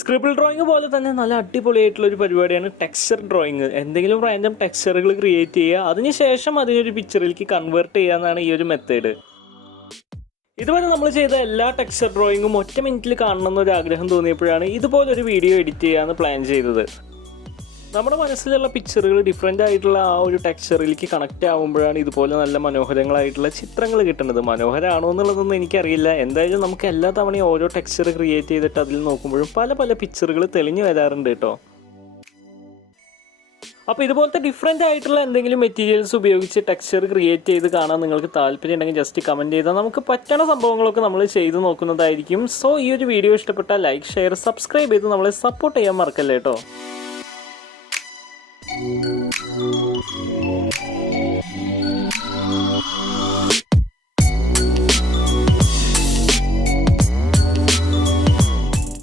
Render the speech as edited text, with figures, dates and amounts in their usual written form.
Scribble drawing പോലെ തന്നെ നല്ല അടിപൊളിയായിട്ടുള്ള ഒരു പരിപാടിയാണ് ടെക്സ്ചർ ഡ്രോയിങ്. എന്തെങ്കിലും റാൻഡം ടെക്സ്ചറുകൾ ക്രിയേറ്റ് ചെയ്യുക, അതിനുശേഷം അതിനൊരു പിക്ചറിലേക്ക് കൺവേർട്ട് ചെയ്യുക എന്നാണ് ഈ ഒരു മെത്തേഡ്. ഇതുവരെ നമ്മൾ ചെയ്ത എല്ലാ ടെക്സ്ചർ ഡ്രോയിങ്ങും ഒറ്റ മിനിറ്റിൽ കാണണമെന്നൊരു ആഗ്രഹം തോന്നിയപ്പോഴാണ് ഇതുപോലൊരു വീഡിയോ എഡിറ്റ് ചെയ്യാമെന്ന് പ്ലാൻ ചെയ്തത്. നമ്മുടെ മനസ്സിലുള്ള പിക്ചറുകൾ ഡിഫറെൻ്റ് ആയിട്ടുള്ള ആ ഒരു ടെക്സ്ചറിലേക്ക് കണക്റ്റ് ആകുമ്പോഴാണ് ഇതുപോലെ നല്ല മനോഹരങ്ങളായിട്ടുള്ള ചിത്രങ്ങൾ കിട്ടുന്നത്. മനോഹരമാണോ എന്നുള്ളതൊന്നും എനിക്കറിയില്ല. എന്തായാലും നമുക്ക് എല്ലാ തവണയും ഓരോ ടെക്സ്ചർ ക്രിയേറ്റ് ചെയ്തിട്ട് അതിൽ നോക്കുമ്പോഴും പല പല പിക്ചറുകൾ തെളിഞ്ഞു വരാറുണ്ട് കേട്ടോ. അപ്പോൾ ഇതുപോലത്തെ ഡിഫറെൻ്റ് ആയിട്ടുള്ള എന്തെങ്കിലും മെറ്റീരിയൽസ് ഉപയോഗിച്ച് ടെക്സ്ചർ ക്രിയേറ്റ് ചെയ്ത് കാണാൻ നിങ്ങൾക്ക് താല്പര്യം ഉണ്ടെങ്കിൽ ജസ്റ്റ് കമൻറ്റ് ചെയ്താൽ നമുക്ക് പറ്റണ സംഭവങ്ങളൊക്കെ നമ്മൾ ചെയ്ത് നോക്കുന്നതായിരിക്കും. സോ ഈ ഒരു വീഡിയോ ഇഷ്ടപ്പെട്ടാൽ ലൈക്ക്, ഷെയർ, സബ്സ്ക്രൈബ് ചെയ്ത് നമ്മളെ സപ്പോർട്ട് ചെയ്യാൻ മറക്കല്ലേ കേട്ടോ.